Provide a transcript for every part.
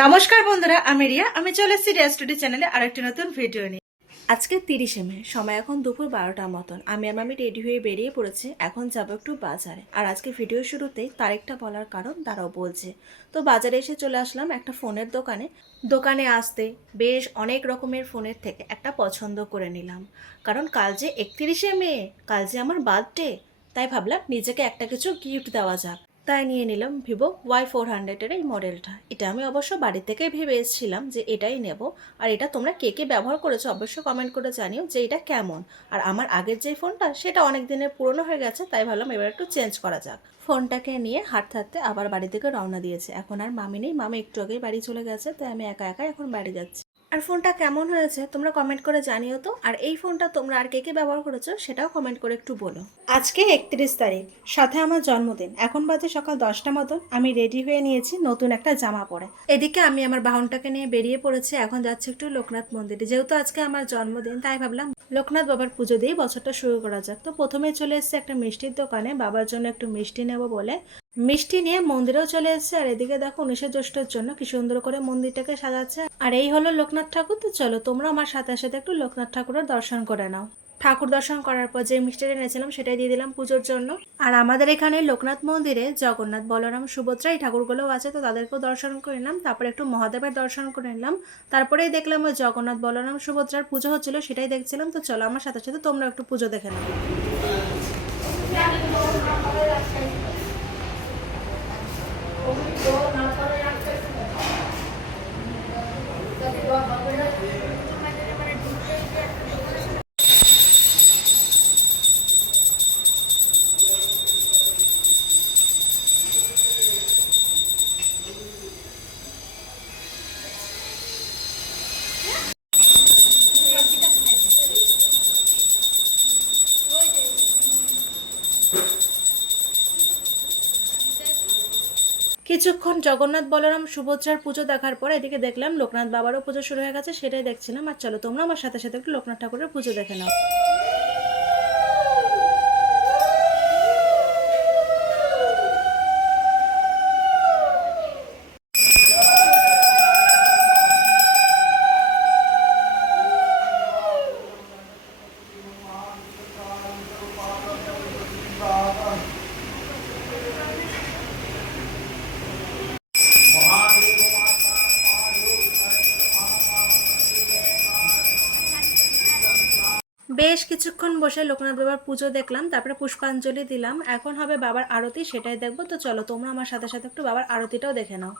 নমস্কার বন্ধুরা, আমি রিয়া। আমি চলে এসেছি রিয়া স্টুডিও চ্যানেলে আরেকটি নতুন ভিডিও নিয়ে। আজকে 30শে মে, সময় এখন দুপুর 12টার মতন। আমি রেডি হয়ে বেরিয়ে পড়েছি। এখন যাব একটু বাজারে। আর আজকে ভিডিও শুরুতেই তারিখটা বলার কারণ তারাও বলছে। তো বাজারে এসে চলে আসলাম একটা ফোনের দোকানে আসতে বেশ অনেক রকমের ফোনের থেকে একটা পছন্দ করে নিলাম। কারণ কাল যে 31শে মে, কাল যে আমার বার্থডে, তাই ভাবলাম নিজেকে একটা কিছু গিফট দেওয়া যাক। তাই নিয়ে নিলাম ভিভো Y400-এর এই মডেলটা। এটা আমি অবশ্য বাড়ি থেকে ভেবে এসেছিলাম যে এটাই নেব। আর এটা তোমরা কে কে ব্যবহার করেছো অবশ্যই কমেন্ট করে জানিও যে এটা কেমন। আর আমার আগের যে ফোনটা সেটা অনেক দিনের পুরনো হয়ে গেছে, তাই ভাবলাম এবার একটু চেঞ্জ করা যাক। ফোনটাকে নিয়ে হাঁটতে হাঁটতে আবার বাড়ি থেকে রওনা দিয়েছে। এখন আর মামি নেই, মামি একটু আগেই বাড়ি চলে গেছে, তাই আমি একা একা এখন বাড়ি যাচ্ছি। আর ফোনটা কেমন হয়েছে তোমরা কমেন্ট করে জানিও তো। আর এই ফোনটা তোমরা আর কে কে ব্যবহার করেছো সেটাও কমেন্ট করে একটু বলো। আজকে 31 তারিখ, সাথে আমার জন্মদিন। এখন বাজে সকাল 10টা মতন। আমি রেডি হয়ে নিয়েছি নতুন একটা জামা পরে। এদিকে আমি আমার বাহনটাকে নিয়ে বেরিয়ে পড়েছি। এখন যাচ্ছে একটু লোকনাথ মন্দিরে। যেহেতু আজকে আমার জন্মদিন, তাই ভাবলাম লোকনাথ বাবার পুজো দিয়ে বছরটা শুরু করা যাক। তো প্রথমে চলে এসেছে একটা মিষ্টির দোকানে, বাবার জন্য একটু মিষ্টি নেব বলে মিষ্টি নিয়ে মন্দিরেও চলে এসেছে। আর এদিকে দেখো 19শে জ্যৈষ্ঠের জন্য কি সুন্দর করে মন্দিরটাকে সাজাচ্ছে। আর এই হলো লোকনাথ ঠাকুর। তো চলো তোমরা আমার সাথে সাথে একটু লোকনাথ ঠাকুরের দর্শন করে নাও। ঠাকুর দর্শন করার পর যে মিষ্টিটা এনেছিলাম সেটাই দিয়ে দিলাম পুজোর জন্য। আর আমাদের এখানে লোকনাথ মন্দিরে জগন্নাথ, বলরাম, সুভদ্রা এই ঠাকুরগুলোও আছে, তো তাদেরকেও দর্শন করে নিলাম। তারপরে একটু মহাদেবের দর্শন করে নিলাম। তারপরেই দেখলাম ওই জগন্নাথ, বলরাম, সুভদ্রার পুজো হচ্ছিল, সেটাই দেখছিলাম। তো চলো আমার সাথে সাথে তোমরা একটু পুজো দেখে নাও। কিছুক্ষণ জগন্নাথ, বলরাম, সুভদ্রার পুজো দেখার পর এদিকে দেখলাম লোকনাথ বাবারও পুজো শুরু হয়ে গেছে, সেটাই দেখছিলাম। আর চলো তোমরা আমার সাথে সাথে একটু লোকনাথ ঠাকুরের পুজো দেখে নাও। বেশ কিছুক্ষণ বসে লোকনাথ বাবার পুজো দেখলাম, তারপরে পুষ্পাঞ্জলি দিলাম। এখন হবে বাবার আরতি, সেটাই দেখবো। তো চলো তোমরা আমার সাথে সাথে একটু বাবার আরতিটাও দেখে নাও।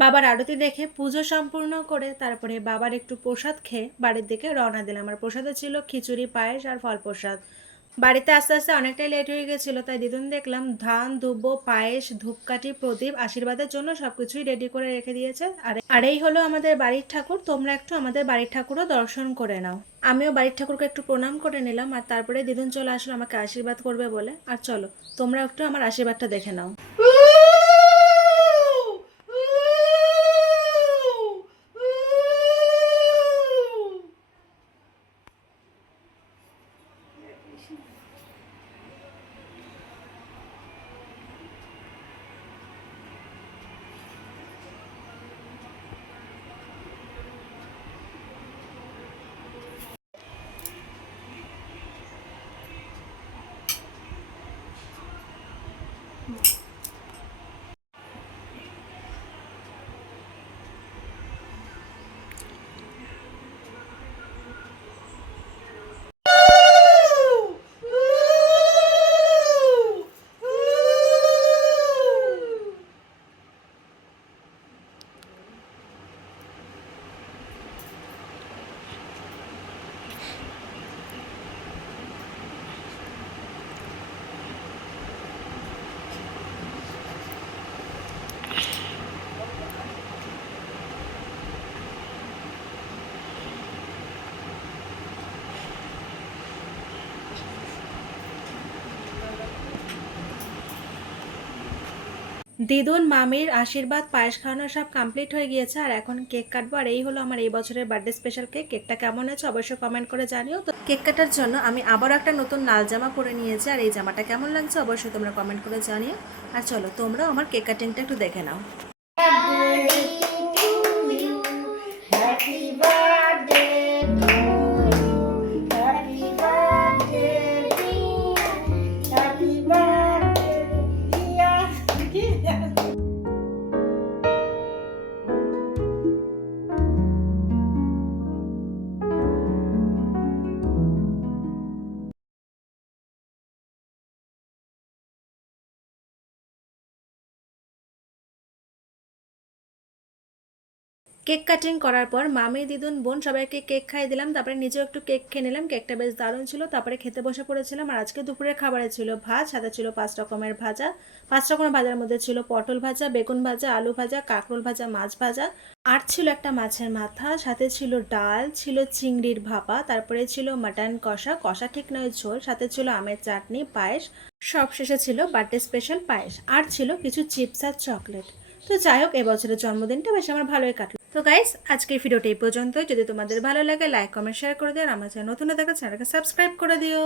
বাবার আরতি দেখে পুজো সম্পূর্ণ করে তারপরে বাবার একটু প্রসাদ খেয়ে বাড়ির দিকে রওনা দিলাম। আর প্রসাদে ছিল খিচুড়ি, পায়েস আর ফল প্রসাদ। বাড়িতে আস্তে আস্তে অনেকটাই লেট হয়ে গেছিল, তাই দিদুন দেখলাম ধান, দুব্ব, পায়েস, ধূপকাঠি, প্রদীপ, আশীর্বাদের জন্য সবকিছুই রেডি করে রেখে দিয়েছে। আর এই হলো আমাদের বাড়ির ঠাকুর। তোমরা একটু আমাদের বাড়ির ঠাকুরও দর্শন করে নাও। আমিও বাড়ির ঠাকুরকে একটু প্রণাম করে নিলাম, আর তারপরে দিদুন চলে আসলো আমাকে আশীর্বাদ করবে বলে। আর চলো তোমরা একটু আমার আশীর্বাদটা দেখে নাও। দিদুন, মামির আশীর্বাদ, পায়েস খাওয়ানো সব কমপ্লিট হয়ে গিয়েছে। আর এখন কেক কাটবো। আর এই হলো আমার এই বছরের বার্থডে স্পেশাল কেক। কেকটা কেমন হয়েছে অবশ্যই কমেন্ট করে জানিও। তো কেক কাটার জন্য আমি আবারও একটা নতুন লাল জামা পরে নিয়েছি। আর এই জামাটা কেমন লাগছে অবশ্যই তোমরা কমেন্ট করে জানিও। আর চলো তোমরাও আমার কেক কাটিংটা একটু দেখে নাও। কেক কাটিং করার পর মামি, দিদুন, বোন সবাইকে কেক খাইয়ে দিলাম। তারপরে নিজেও একটু কেক খেয়ে নিলাম। কেকটা বেশ দারুণ ছিল। তারপরে খেতে বসে পড়েছিলাম। আর আজকে দুপুরের খাবারে ছিল ভাত, সাথে ছিল 5 রকমের ভাজা। 5 রকমের ভাজার মধ্যে ছিল পটল ভাজা, বেগুন ভাজা, আলু ভাজা, কাঁকরোল ভাজা, মাছ ভাজা। আর ছিল একটা মাছের মাথা, সাথে ছিল ডাল, ছিল চিংড়ির ভাপা, তারপরে ছিল মাটন কষা, কষা ঠিক নয় ঝোল, সাথে ছিল আমের চাটনি, পায়েস, সব শেষে ছিল বার্থডে স্পেশাল পায়েস, আর ছিল কিছু চিপস আর চকলেট। তো যাই হোক, এবছরের জন্মদিনটা বেশ আমার ভালোই কাটলো। তো গাইস, আজকের ভিডিওটা এই পর্যন্তই। যদি তোমাদের ভালো লাগে লাইক, কমেন্ট, শেয়ার করে দিও। আর আমার চ্যানেল নতুন দেখা চ্যানেলকে সাবস্ক্রাইব করে দিও।